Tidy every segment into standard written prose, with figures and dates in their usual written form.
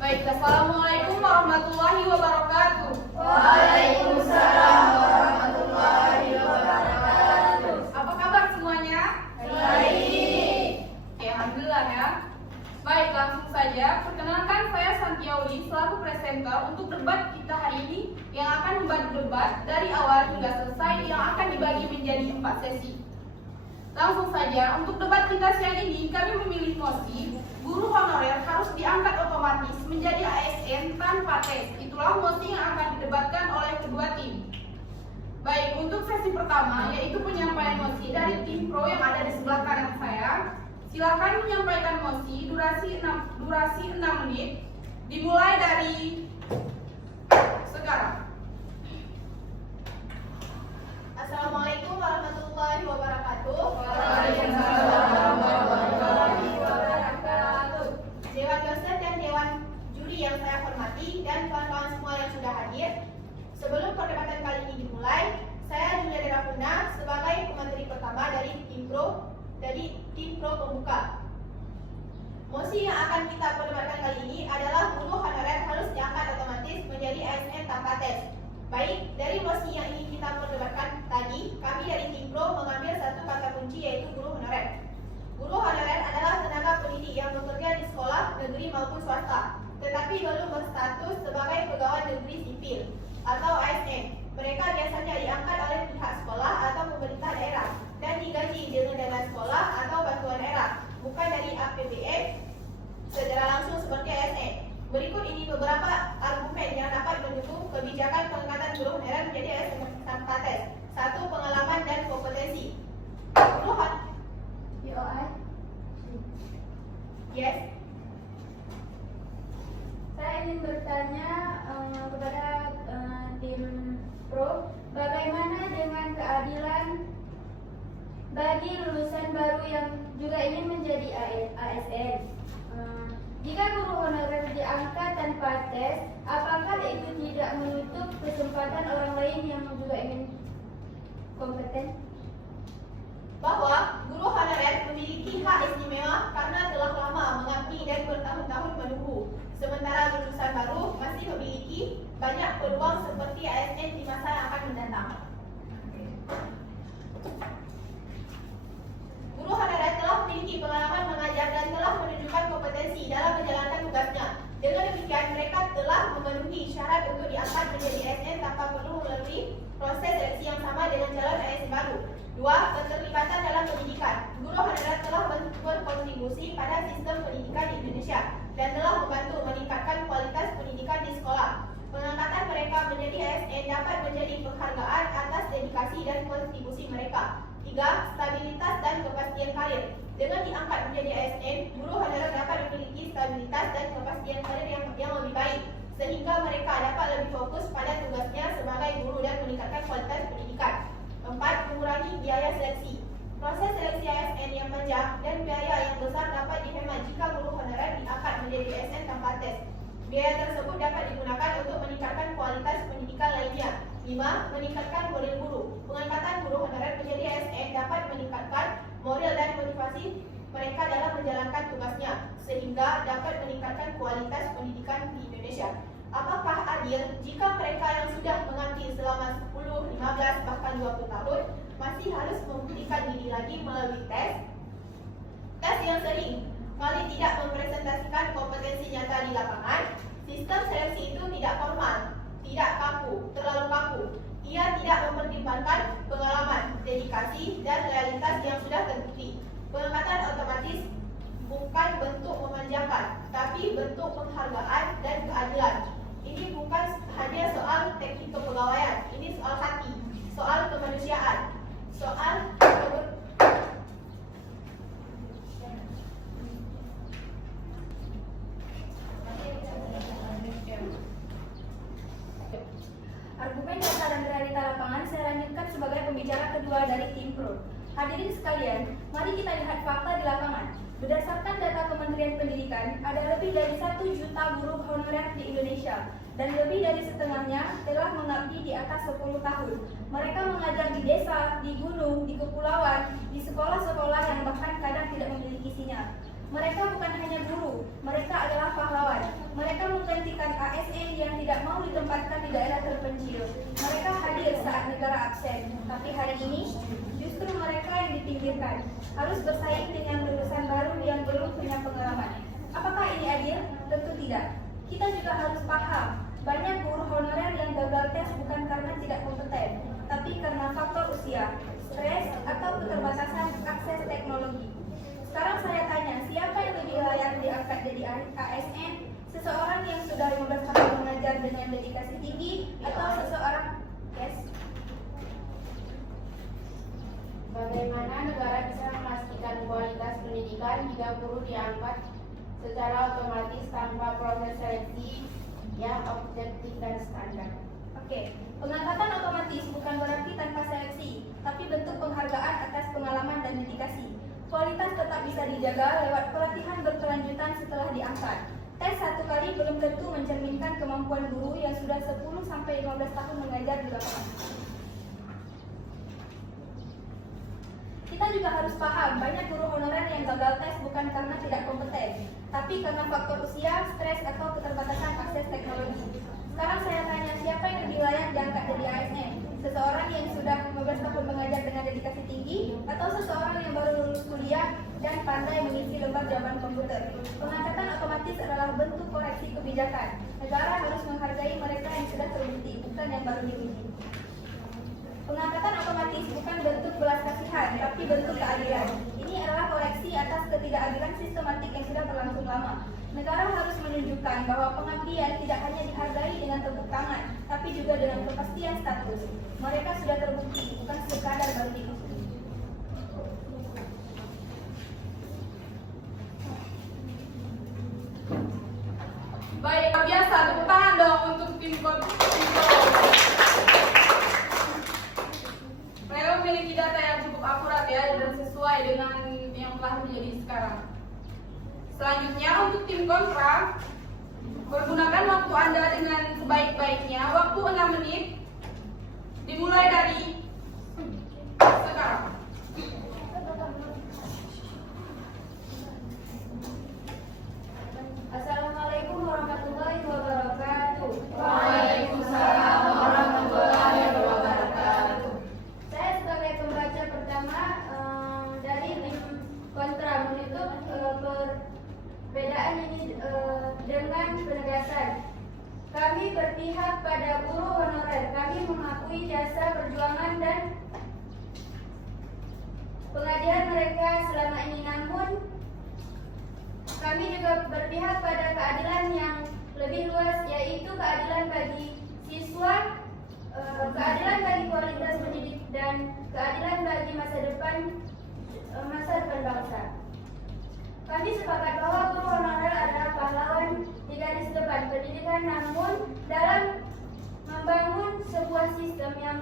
Baik, assalamualaikum warahmatullahi wabarakatuh. Waalaikumsalam warahmatullahi wabarakatuh. Apa kabar semuanya? Baik. Oke, alhamdulillah ya. Baik, langsung saja. Perkenalkan, saya Santiauli selaku presenter untuk debat kita hari ini yang akan membantu debat dari awal hingga selesai yang akan dibagi menjadi 4 sesi. Langsung saja, untuk debat kita siang ini kami memilih mosi guru honorer harus diangkat otomatis menjadi ASN tanpa tes. Itulah mosi yang akan didebatkan oleh kedua tim. Baik, untuk sesi pertama yaitu penyampaian mosi dari tim pro yang ada di sebelah kanan saya. Silakan menyampaikan mosi durasi 6 menit. Dimulai dari sekarang. Assalamualaikum warahmatullahi wabarakatuh. Waalaikumsalam warahmatullahi wabarakatuh. Dewan dosen dan dewan juri yang saya hormati dan kawan-kawan semua yang sudah hadir. Sebelum perdebatan kali ini dimulai, saya Julia Derapuna sebagai pemateri pertama dari tim pro pembuka. Mosi yang akan kita perdebatkan kali ini adalah guru honorer harus diangkat otomatis menjadi ASN tanpa tes. Baik, dari mosi yang ingin kita perdebatkan tadi, kami dari tim pro mengambil satu kata kunci yaitu guru honorer. Guru honorer adalah tenaga pendidik yang bekerja di sekolah negeri maupun swasta, tetapi belum berstatus sebagai pegawai negeri sipil atau ASN. Mereka biasanya diangkat oleh pihak sekolah atau pemerintah daerah dan digaji dengan dana sekolah atau bantuan daerah, bukan dari APBN secara langsung seperti ASN. Berikut ini beberapa argumen yang dapat mendukung kebijakan pengangkatan guru honorer menjadi ASN tanpa tes. 1. Pengalaman dan kompetensi. Guru Yes. Saya ingin bertanya kepada tim pro, bagaimana dengan keadilan bagi lulusan baru yang juga ingin menjadi ASN? Jika guru honorer diangkat tanpa tes, apakah itu tidak menutup kesempatan orang lain yang juga ingin kompeten? Bahwa guru honorer memiliki hak istimewa karena telah lama mengabdi dan bertahun-tahun menunggu. Sementara lulusan baru masih memiliki banyak peluang seperti ASN di masa yang akan mendatang. Guru honorer telah memiliki pengalaman mengajar dan telah menunjukkan kompetensi dalam menjalankan tugasnya. Dengan demikian, mereka telah memenuhi syarat untuk diangkat menjadi ASN tanpa perlu melalui proses seleksi yang sama dengan calon ASN baru. 2. Keterlibatan dalam pendidikan. Guru honorer telah berkontribusi pada sistem pendidikan di Indonesia dan telah membantu meningkatkan kualitas pendidikan di sekolah. Pengangkatan mereka menjadi ASN dapat menjadi penghargaan atas dedikasi dan kontribusi mereka. 3. Stabilitas dan kepastian karir. Dengan diangkat menjadi ASN, guru honorer dapat memiliki stabilitas dan kepastian karir yang lebih baik, sehingga mereka dapat lebih fokus pada tugasnya sebagai guru dan meningkatkan kualitas pendidikan. 4. Mengurangi biaya seleksi. Proses seleksi ASN yang panjang dan biaya yang besar dapat dihemat jika guru honorer diangkat menjadi ASN tanpa tes. Biaya tersebut dapat digunakan untuk meningkatkan kualitas pendidikan lainnya. 5. Meningkatkan moral guru. Pengangkatan guru honorer menjadi ASN dapat meningkatkan moral dan motivasi mereka dalam menjalankan tugasnya, sehingga dapat meningkatkan kualitas pendidikan di Indonesia. Apakah adil jika mereka yang sudah mengabdi selama 10, 15, bahkan 20 tahun masih harus membuktikan diri lagi melalui tes? Tes yang sering kali tidak mempresentasikan kompetensi nyata di lapangan. Sistem seleksi itu tidak formal, tidak terlalu kaku. Ia tidak mempertimbangkan pengalaman, dedikasi, dan realitas yang sudah terbukti. Pengangkatan otomatis bukan bentuk memanjakan, tapi bentuk penghargaan dan keadilan. Ini bukan hanya soal teknik kepegawaian, ini soal hati, soal kemanusiaan, soal Argumen data dan realita lapangan saya lanjutkan sebagai pembicara kedua dari tim pro. Hadirin sekalian, mari kita lihat fakta di lapangan. Berdasarkan data Kementerian Pendidikan, ada lebih dari 1 juta guru honorer di Indonesia dan lebih dari setengahnya telah mengabdi di atas 10 tahun. Mereka mengajar di desa, di gunung, di kepulauan, di sekolah-sekolah yang bahkan kadang tidak memiliki sinyal. Mereka bukan hanya guru, mereka adalah pahlawan. Mereka tidak mau ditempatkan di daerah terpencil. Mereka hadir saat negara absen, tapi hari ini justru mereka yang dipinggirkan, harus bersaing dengan lulusan baru yang belum punya pengalaman. Apakah ini adil? Tentu tidak. Kita juga harus paham, banyak guru honorer yang gagal tes bukan karena tidak kompeten, tapi karena faktor usia, stres, atau keterbatasan akses teknologi. Sekarang saya tanya, siapa yang lebih layak diangkat jadi ASN? Seseorang yang sudah 15 tahun mengajar dengan dedikasi tinggi, atau seseorang Bagaimana negara bisa memastikan kualitas pendidikan jika guru diangkat secara otomatis tanpa proses seleksi yang objektif dan standar? Oke, pengangkatan otomatis bukan berarti tanpa seleksi, tapi bentuk penghargaan atas pengalaman dan dedikasi. Kualitas tetap bisa dijaga lewat pelatihan berkelanjutan setelah diangkat. Tes satu kali belum tentu mencerminkan kemampuan guru yang sudah 10-15 tahun mengajar di lapangan. Kita juga harus paham, banyak guru honorer yang gagal tes bukan karena tidak kompeten, tapi karena faktor usia, stres, atau keterbatasan akses teknologi. Sekarang saya tanya, siapa yang lebih layak diangkat jadi ASN? Seseorang yang sudah 15 tahun mengajar dengan dedikasi tinggi, atau seseorang yang baru lulus kuliah dan pandai mengisi lembar jawaban komputer? Pengangkatan otomatis adalah bentuk koreksi kebijakan. Negara harus menghargai mereka yang sudah terbukti, bukan yang baru diuji. Pengangkatan otomatis bukan bentuk belas kasihan, tapi bentuk keadilan. Ini adalah koreksi atas ketidakadilan sistematik yang sudah berlangsung lama. Negara harus menunjukkan bahwa pengabdian tidak hanya dihargai dengan tepuk tangan, tapi juga dengan kepastian status. Mereka sudah terbukti, bukan sekadar baru diuji. Baik, biasa tepuk tangan dong untuk tim Mereka memiliki data yang cukup akurat ya dan sesuai dengan yang telah terjadi sekarang. Selanjutnya untuk tim kontra, pergunakan waktu Anda dengan sebaik-baiknya. Waktu 6 menit dimulai dari sekarang. Assalamualaikum warahmatullahi wabarakatuh. Waalaikumsalam warahmatullahi wabarakatuh. Saya sebagai pembaca pertama dari tim kontra menutup perbedaan ini dengan penegasan. Kami berpihak pada guru honorer. Kami mengakui jasa perjuangan dan pengabdian mereka selama ini. Namun kami juga berpihak pada keadilan yang lebih luas, yaitu keadilan bagi siswa, keadilan bagi kualitas pendidik, dan keadilan bagi masa depan bangsa. Kami sepakat bahwa guru honorer adalah pahlawan di garis depan pendidikan, namun dalam membangun sebuah sistem yang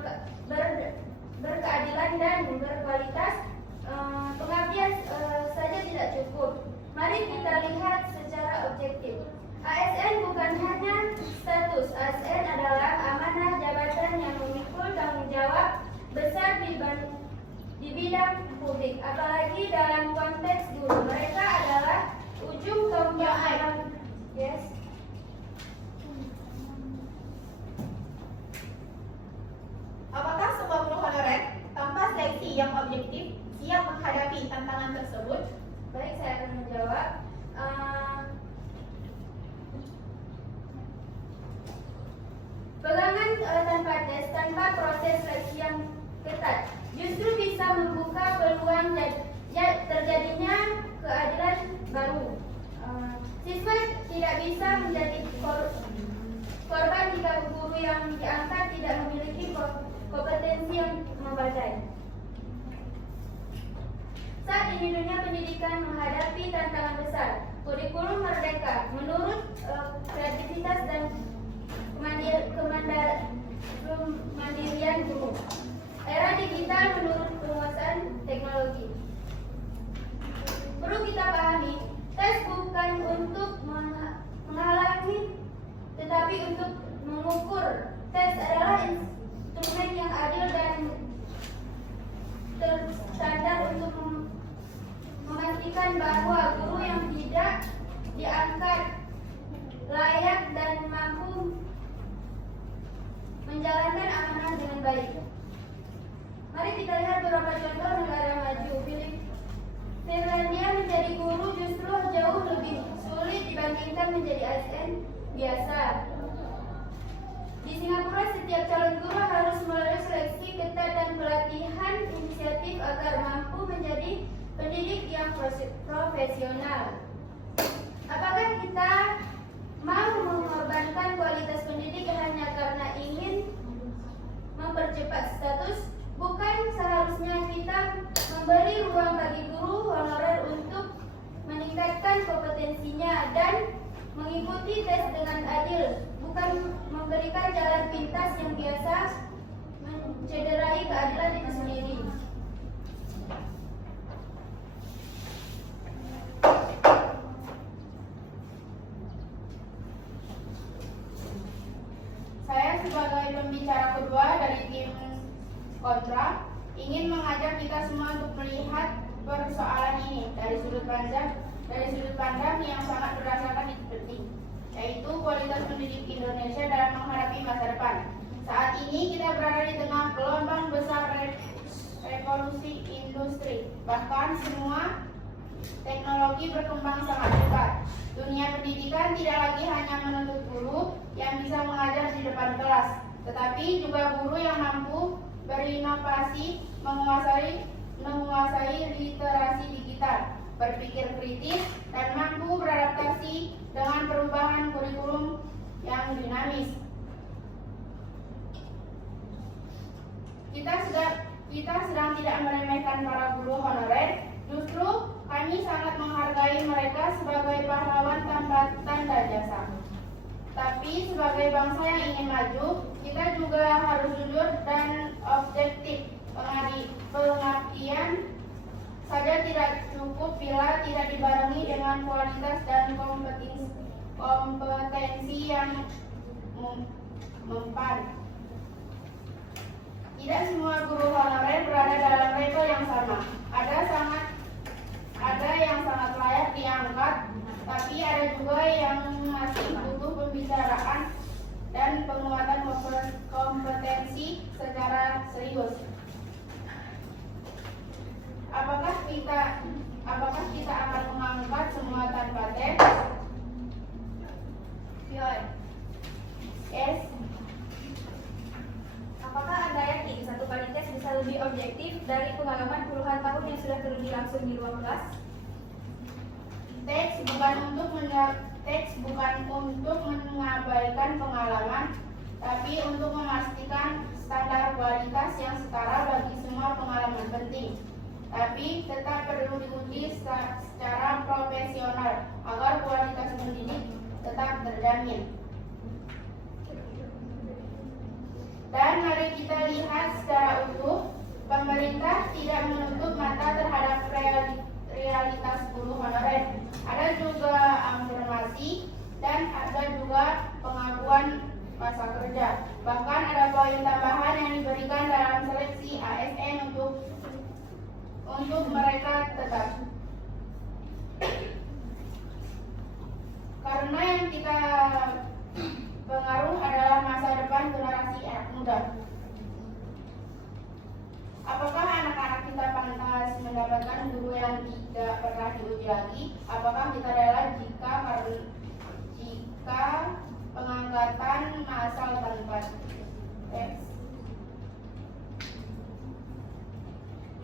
berkeadilan dan berkualitas, pengabdian saja tidak cukup. Mari kita lihat secara objektif. ASN bukan hanya status. ASN adalah amanah jabatan yang memikul tanggung jawab besar di bidang publik, apalagi dalam konteks guru. Mereka adalah ujung tombak. Yes. Apakah semua guru honorer tanpa seleksi yang objektif siap menghadapi tantangan tersebut? Baik, saya akan menjawab. Pegangan tanpa tes, tanpa proses seleksi yang ketat, justru bisa membuka peluang terjadinya keadilan baru. Siswa tidak bisa menjadi korban jika guru yang diangkat tidak memiliki kompetensi yang memadai. Saat ini dunia pendidikan menghadapi tantangan besar. Kurikulum merdeka menurut kreativitas dan kemandirian guru. Era digital menurut penguasaan teknologi. Perlu kita pahami, tes bukan untuk menghalangi, tetapi untuk mengukur. Tes adalah instrumen yang adil dan terstandar untuk memastikan bahwa guru yang tidak diangkat baik. Mari kita lihat beberapa contoh negara maju. Finlandia menjadi guru justru jauh lebih sulit dibandingkan menjadi ASN biasa. Di Singapura, setiap calon guru harus melalui seleksi ketat dan pelatihan inisiatif agar mampu menjadi pendidik yang profesional. Apakah kita mau mengorbankan kualitas pendidik hanya karena ingin mempercepat status? Bukan seharusnya kita memberi ruang bagi guru honorer untuk meningkatkan kompetensinya dan mengikuti tes dengan adil, bukan memberikan jalan pintas yang biasa mencederai keadilan itu sendiri. Saya sebagai pembicara kedua dari tim kontra ingin mengajak kita semua untuk melihat persoalan ini dari sudut pandang yang sangat berdasarkan penting, yaitu kualitas pendidik Indonesia dalam menghadapi masa depan. Saat ini kita berada di tengah gelombang besar revolusi industri, bahkan semua teknologi berkembang sangat cepat. Dunia pendidikan tidak lagi hanya menuntut guru yang bisa mengajar di depan kelas, tetapi juga guru yang mampu berinovasi, menguasai literasi digital, berpikir kritis, dan mampu beradaptasi dengan perubahan kurikulum yang dinamis. Kita sedang tidak meremehkan para guru honorer, justru kami sangat menghargai mereka sebagai pahlawan tanpa tanda jasa. Tapi sebagai bangsa yang ingin maju, kita juga harus jujur dan objektif. Pengabdian saja tidak cukup bila tidak dibarengi dengan kualitas dan kompetensi yang mempan. Tidak semua guru honorer berada dalam level yang sama. Ada yang sangat layak diangkat, tapi ada juga yang masih butuh pembicaraan dan penguatan kompetensi secara serius. Apakah kita akan mengangkat semua tanpa tes? Yes. Apakah Anda yakin satu kali tes bisa lebih objektif dari pengalaman puluhan tahun yang sudah terjadi langsung di ruang kelas? Teks bukan untuk mengabaikan pengalaman, tapi untuk memastikan standar kualitas yang setara bagi semua pengalaman penting. Tapi tetap perlu diuji secara profesional agar kualitas pendidik tetap terjamin. Dan mari kita lihat secara utuh, pemerintah tidak menutup mata terhadap realitas guru honorer. Ada juga afirmasi dan ada juga pengakuan masa kerja. Bahkan ada poin tambahan yang diberikan dalam seleksi ASN untuk mereka tetap. Karena yang kita pengaruh adalah masa depan generasi anak muda. Apakah anak-anak kita pantas mendapatkan guru yang tidak pernah diuji lagi? Apakah kita rela jika pengangkatan massal tanpa tes?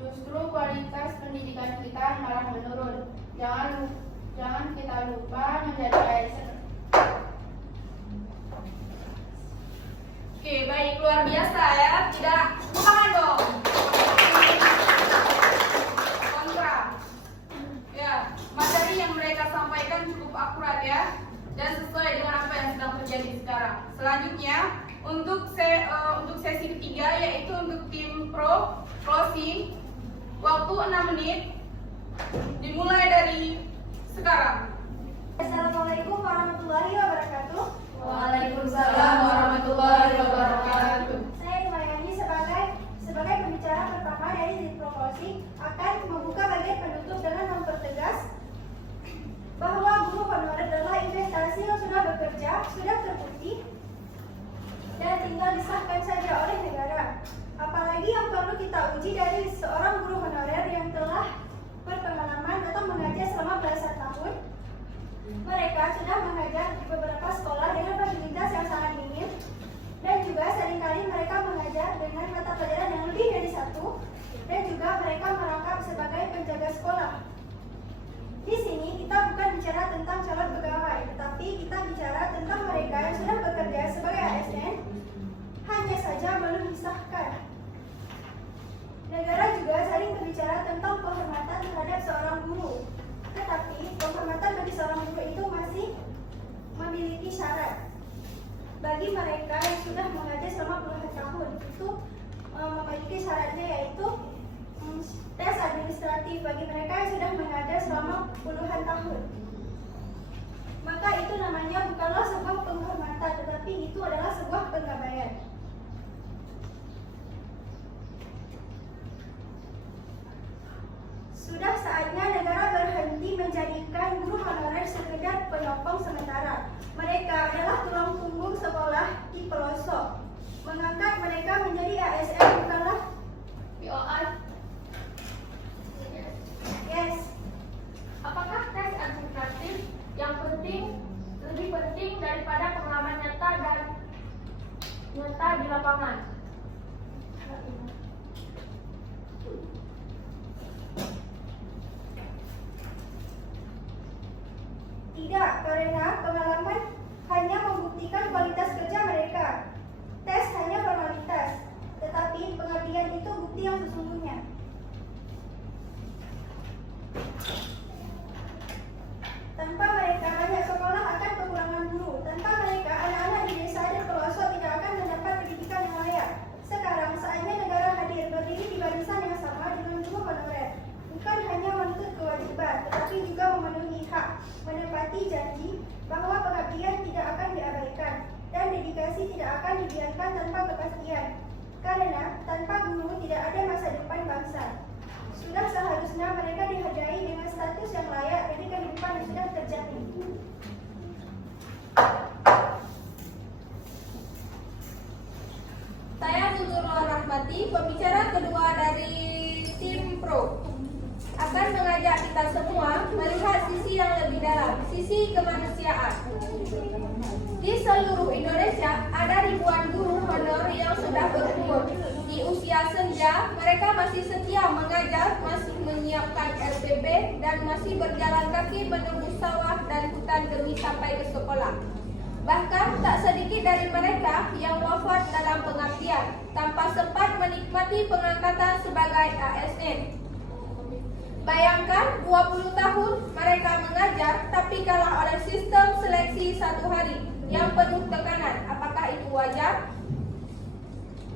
Justru kualitas pendidikan kita malah menurun. Jangan kita lupa menjadi ASN. Oke, baik, luar biasa ya. Tidak, bukan dong. Kontra. Ya, materi yang mereka sampaikan cukup akurat ya, dan sesuai dengan apa yang sedang terjadi sekarang. Selanjutnya, untuk sesi ketiga, yaitu untuk tim pro closing, waktu 6 menit, dimulai dari sekarang. Assalamualaikum warahmatullahi wabarakatuh. Waalaikumsalam warahmatullahi wabarakatuh. Saya Himayani sebagai pembicara pertama dari tim pro closing akan membuka bagian penutup dengan mempertegas bahwa guru honorer adalah investasi yang sudah bekerja, sudah terbukti, dan tinggal disahkan saja oleh negara. Mereka sudah mengajar di beberapa sekolah dengan fasilitas yang sangat minim, dan juga seringkali mereka mengajar dengan mata pelajaran yang lebih dari satu, dan juga mereka merangkap sebagai penjaga sekolah. Di sini kita bukan bicara tentang calon pegawai, tetapi kita bicara tentang mereka yang sudah bekerja sebagai ASN, hanya saja belum disahkan. Negara juga sering berbicara tentang penghormatan terhadap seorang guru, tetapi penghormatan bagi seorang guru itu masih memiliki syarat. Bagi mereka yang sudah mengajar selama puluhan tahun, itu memiliki syaratnya, yaitu tes administratif bagi mereka yang sudah mengajar selama puluhan tahun. Maka itu namanya bukanlah sebuah penghormatan, tetapi itu adalah sebuah pengabaian. Sudah saatnya negara berhenti menjadikan guru honorer sekedar penyokong sementara. Mereka adalah tulang punggung sekolah di pelosok. Mengangkat mereka menjadi ASN bukanlah POR. yes. Apakah tes administratif yang lebih penting daripada pengalaman nyata di lapangan? Tidak, karena pengalaman hanya membuktikan kualitas kerja mereka. Tes hanya formalitas, tetapi pengabdian itu bukti yang sesungguhnya. Tanpa mereka, banyak sekolah akan kekurangan guru. Tanpa mereka, anak-anak di desa dan pelosok tidak akan mendapat pendidikan yang layak. Sekarang saatnya negara hadir berdiri di barisan yang sama dengan guru honorer. Bukan hanya menuntut kewajiban, tetapi juga memenuhi hak, menepati janji bahwa pengabdian tidak akan diabaikan dan dedikasi tidak akan dibiarkan tanpa kepastian. Karena tanpa guru tidak ada masa depan bangsa. Sudah seharusnya mereka dihargai dengan status yang layak dari kehidupan yang sudah terjadi. Saya Tutur Rahmati, pembicara kedua dari tim Pro, akan mengajak kita semua melihat sisi yang lebih dalam, sisi kemanusiaan. Di seluruh Indonesia ada ribuan guru honor yang sudah berumur. Di usia senja, mereka masih setia mengajar, masih menyiapkan SPB, dan masih berjalan kaki menembus sawah dan hutan demi sampai ke sekolah. Bahkan tak sedikit dari mereka yang wafat dalam pengabdian tanpa sempat menikmati pengangkatan sebagai ASN. Bayangkan 20 tahun mereka mengajar tapi kalah oleh sistem seleksi 1 hari yang penuh tekanan. Apakah itu wajar?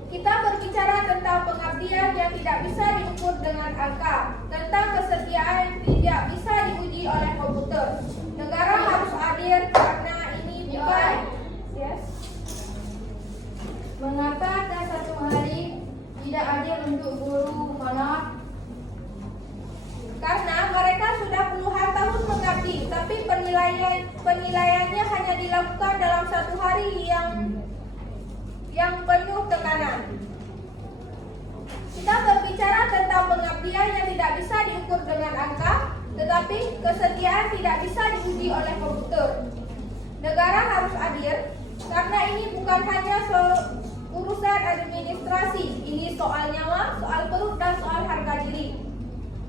Kita berbicara tentang pengabdian yang tidak bisa diukur dengan angka, tentang kesetiaan yang tidak bisa diuji oleh komputer. Negara harus hadir karena ini bukan Mengapa tes 1 hari tidak adil untuk guru honor? karena mereka sudah puluhan tahun mengabdi, tapi penilaiannya hanya dilakukan dalam 1 hari yang penuh tekanan. Kita berbicara tentang pengabdian yang tidak bisa diukur dengan angka, tetapi kesetiaan tidak bisa diuji oleh komputer. Negara harus hadir karena ini bukan hanya urusan administrasi, ini soal nyawa, soal perut, dan soal harga diri.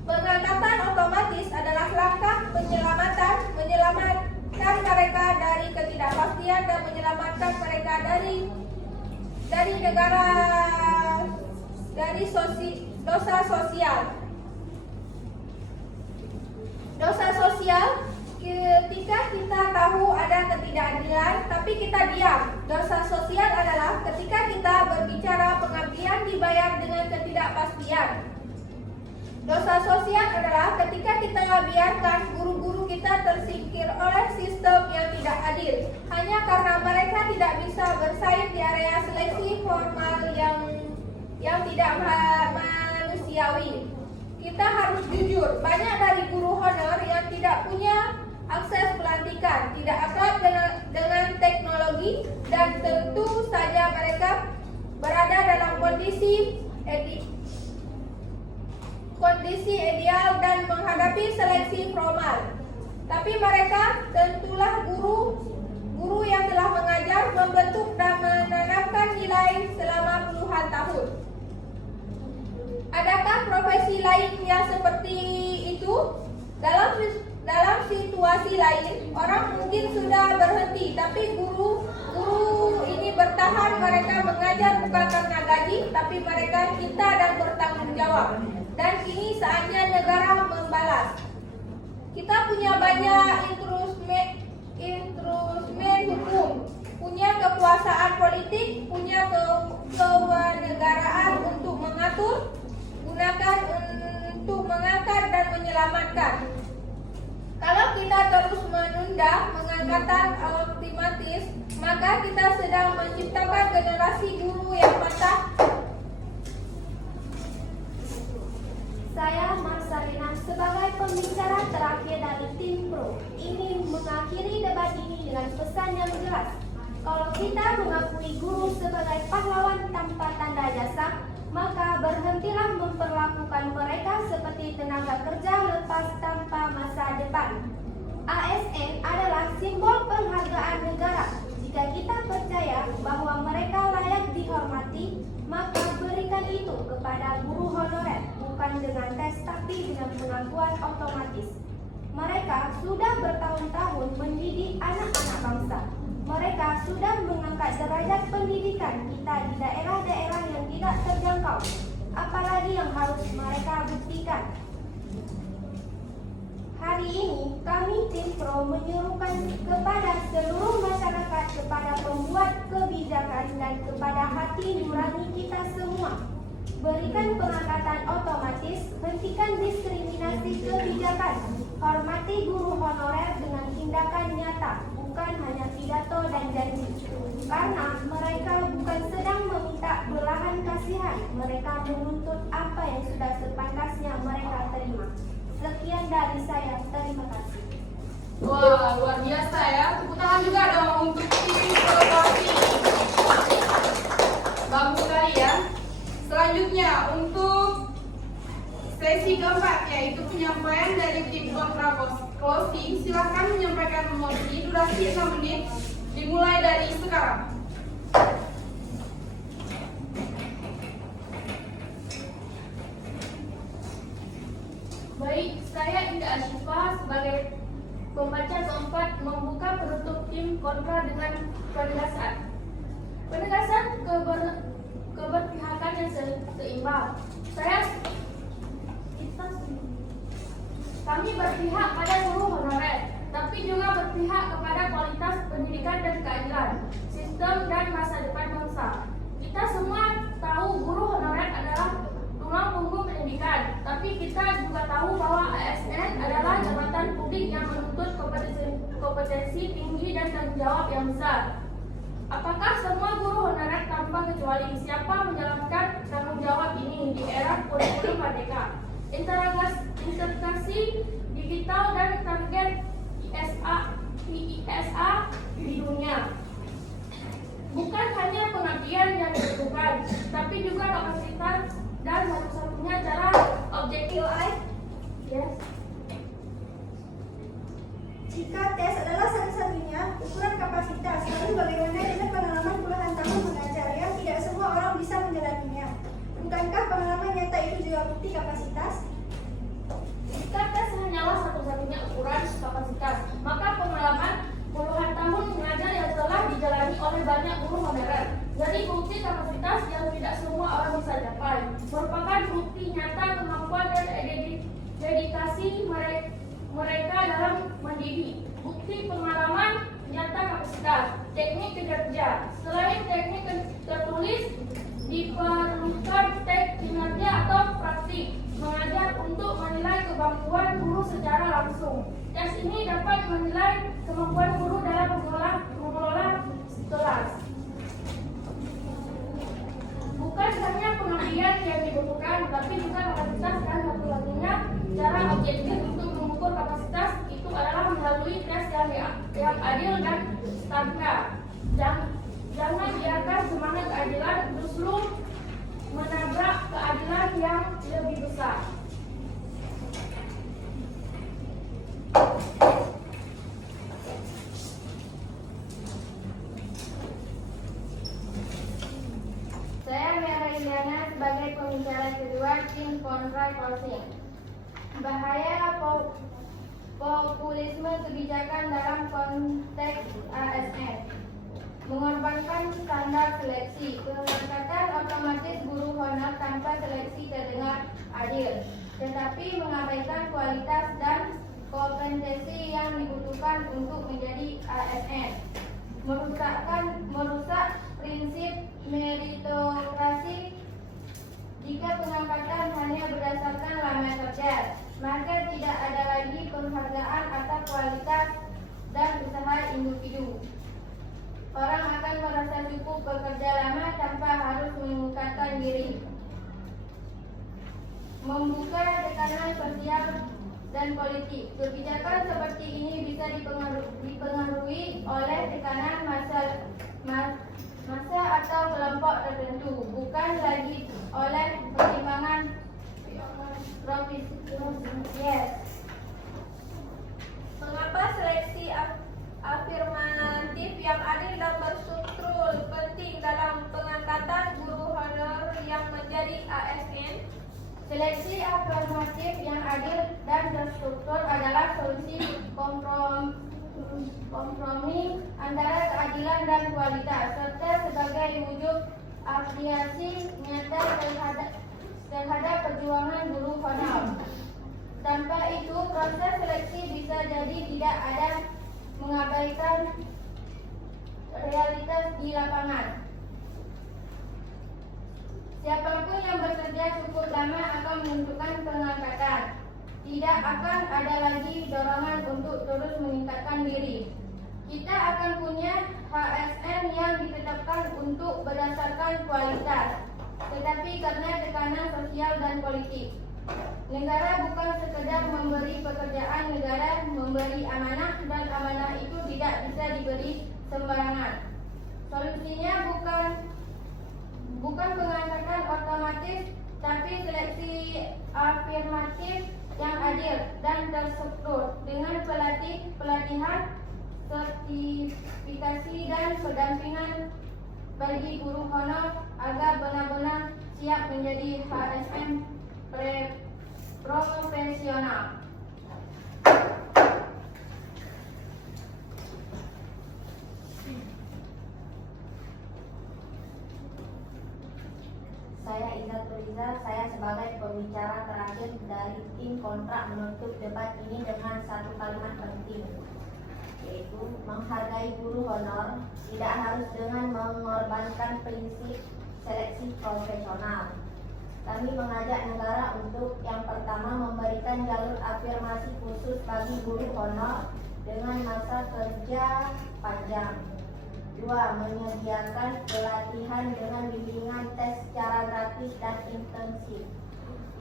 Pengangkatan otomatis adalah langkah menyelamatkan mereka dari ketidakpastian dan menyelamatkan mereka dari negara dari dosa sosial. Dosa sosial ketika kita tahu ada ketidakadilan tapi kita diam. Dosa sosial adalah ketika kita berbicara pengabdian dibayar dengan ketidakpastian. Dosa sosial adalah ketika kita biarkan guru-guru kita tersingkir oleh sistem yang tidak adil hanya karena mereka tidak bisa bersaing di area seleksi formal yang tidak manusiawi. Kita harus jujur, banyak dari guru honor yang tidak punya akses pelantikan, tidak akrab dengan teknologi, dan tentu saja mereka berada dalam kondisi ideal dan menghadapi seleksi formal. Tapi mereka tentulah guru yang telah mengajar, membentuk dan menanamkan nilai selama puluhan tahun. Adakah profesi lain yang seperti itu? Dalam situasi lain, orang mungkin sudah berhenti, tapi guru ini bertahan. Mereka mengajar bukan karena gaji, tapi mereka cinta dan bertanggung jawab. Dan kini saatnya negara membalas. Kita punya banyak instrumen hukum, punya kekuasaan politik, punya kewarganegaraan untuk mengatur, gunakan untuk mengangkat dan menyelamatkan. Kalau kita terus menunda pengangkatan otomatis, maka kita sedang menciptakan generasi guru yang patah. Saya Marsalina sebagai pembicara terakhir dari tim Pro ingin mengakhiri debat ini dengan pesan yang jelas. Kalau kita mengakui guru sebagai pahlawan tanpa tanda jasa, maka berhentilah memperlakukan mereka seperti tenaga kerja lepas tanpa masa depan. ASN adalah simbol penghargaan negara. Jika kita percaya bahwa mereka layak dihormati, maka berikan itu kepada guru honorer, bukan dengan tes tapi dengan pengakuan otomatis. Mereka sudah bertahun-tahun mendidik anak-anak bangsa. Mereka sudah mengangkat derajat pendidikan kita di daerah-daerah yang tidak terjangkau. Apalagi yang harus mereka buktikan? Hari ini kami tim Pro menyuruhkan kepada seluruh masyarakat, kepada pembuat kebijakan dan kepada hati nurani kita semua. Berikan pengangkatan otomatis, hentikan diskriminasi kebijakan, hormati guru honorer dengan tindakan nyata, bukan hanya pidato dan janji. Karena mereka bukan sedang meminta belahan kasihan, mereka menuntut apa yang sudah sepantasnya mereka terima. Sekian dari saya, terima kasih. Wah, luar biasa ya. Tepuk tangan juga dong untuk tim Prokasi. Bagus sekali ya. Selanjutnya untuk sesi keempat, yaitu penyampaian dari tim kontra closing. Silahkan menyampaikan mosi, durasi 6 menit, dimulai dari sekarang. Baik, saya Indah Asyifa sebagai pembaca keempat membuka penutup tim kontra dengan penegasan keberpihakan yang seimbang. Kami berpihak pada guru honorer, tapi juga berpihak kepada kualitas pendidikan dan keadilan, sistem dan masa depan bangsa. Kita semua tahu guru honorer adalah tulang punggung pendidikan, tapi kita juga tahu bahwa ASN adalah jabatan publik yang menuntut kompetensi tinggi dan tanggung jawab yang besar. Apakah semua guru honorer tanpa kecuali siapa menjalankan tanggung jawab ini di era kurikulum merdeka? Integrasi digital dan target ISA di dunia. Bukan hanya pengabdian yang dibutuhkan, tapi juga kapasitas dan satu-satunya cara objektif. Yes. Jika tes adalah satu-satunya ukuran kapasitas, lalu bagaimana dengan pengalaman puluhan tahun mengajar yang tidak semua orang bisa menjalaninya? Bukankah pengalaman nyata itu juga bukti kapasitas? Jika tes hanyalah satu-satunya ukuran kapasitas, maka pengalaman puluhan tahun mengajar yang telah dijalani oleh banyak guru honorer jadi bukti kapasitas yang tidak semua orang bisa capai, merupakan bukti nyata kemampuan dan dedikasi mereka dalam mendidik. Bukti pengalaman nyata kapasitas. Teknik kerja. Selain teknik tertulis, diperlukan tes kinerja atau praktik mengajar untuk menilai kemampuan guru secara langsung. Tes ini dapat menilai kemampuan guru dalam mengelola kelas. Bukan hanya pengabdian yang dibutuhkan, tapi juga kapasitas, dan satu-satunya cara objektif untuk mengukur kapasitas itu adalah melalui tes yang adil dan standar. Jangan biarkan semangat keadilan justru menabrak keadilan yang lebih besar. sebagai pembicara kedua tim kontra closing. Bahaya populisme kebijakan dalam konteks ASN. Mengorbankan standar seleksi. Pengangkatan otomatis guru honor tanpa seleksi terdengar adil, tetapi mengabaikan kualitas dan kompetensi yang dibutuhkan untuk menjadi ASN. Merusak prinsip meritokrasi. Jika pengangkatan hanya berdasarkan lamar kerja, maka tidak ada lagi penghargaan atas kualitas dan usaha individu. Orang akan merasa cukup bekerja lama tanpa harus meningkatkan diri. Membuka tekanan sosial dan politik. Kebijakan seperti ini bisa dipengaruhi oleh tekanan massa atau kelompok tertentu, bukan lagi oleh pertimbangan profesional. Mengapa seleksi afirmatif yang adil dan berstruktur penting dalam pengangkatan guru honor yang menjadi ASN? Seleksi afirmatif yang adil dan terstruktur adalah solusi kompromi antara keadilan dan kualitas, serta sebagai wujud apresiasi nyata terhadap perjuangan guru honor. Tanpa itu, proses seleksi bisa jadi tidak ada, mengabaikan realitas di lapangan. Siapapun yang bekerja cukup lama akan menentukan pengangkatan. Tidak akan ada lagi dorongan untuk terus meningkatkan diri. Kita akan punya HSN yang ditetapkan untuk berdasarkan kualitas, tetapi karena tekanan sosial dan politik. Negara bukan sekedar memberi pekerjaan, negara memberi amanah, dan amanah itu tidak bisa diberi sembarangan. Solusinya bukan pengangkatan otomatis, tapi seleksi afirmatif yang adil dan terstruktur dengan pelatihan, sertifikasi dan pendampingan bagi guru honor agar benar-benar siap menjadi HSN profesional. Saya Ida Turiza, saya sebagai pembicara terakhir dari tim kontrak menutup debat ini dengan satu kalimat penting, yaitu menghargai guru honor tidak harus dengan mengorbankan prinsip seleksi profesional. Kami mengajak negara untuk yang pertama memberikan jalur afirmasi khusus bagi guru honor dengan masa kerja panjang. 2. Menyediakan pelatihan dengan bimbingan tes secara gratis dan intensif.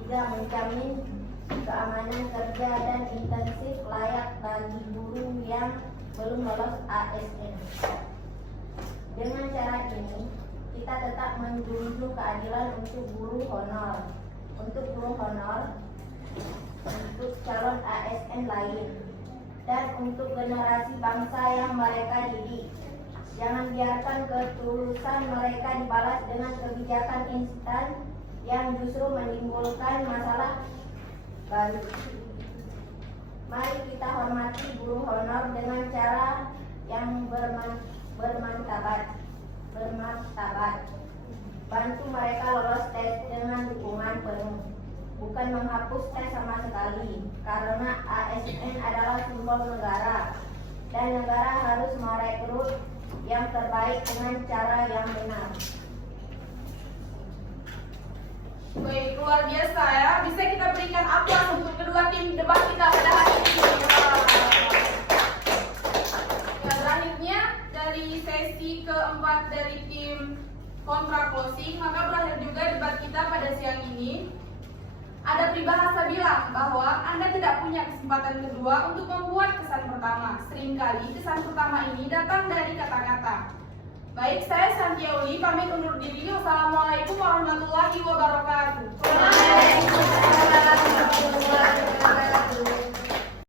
3. Menjamin keamanan kerja dan intensif layak bagi guru yang belum lolos ASN. Dengan cara ini, kita tetap menjunjung keadilan untuk guru honor, untuk calon ASN lain, dan untuk generasi bangsa yang mereka didik. Jangan biarkan ketulusan mereka dibalas dengan kebijakan instan yang justru menimbulkan masalah baru. Mari kita hormati guru honor dengan cara yang bermartabat. Bantu mereka lolos tes dengan dukungan penuh, bukan menghapus tes sama sekali, karena ASN adalah simbol negara, dan negara harus merekrut yang terbaik dengan cara yang benar. Baik, luar biasa ya. Bisa kita berikan aplaus untuk kedua tim debat kita pada hari ini. Ya, selanjutnya dari sesi keempat dari tim kontra closing, maka berakhir juga debat kita pada siang ini. Ada peribahasa bilang bahwa Anda tidak punya kesempatan kedua untuk membuat kesan pertama. Seringkali kesan pertama ini datang dari kata-kata. Baik, saya Santiauli pamit undur diri. Wassalamualaikum warahmatullahi wabarakatuh.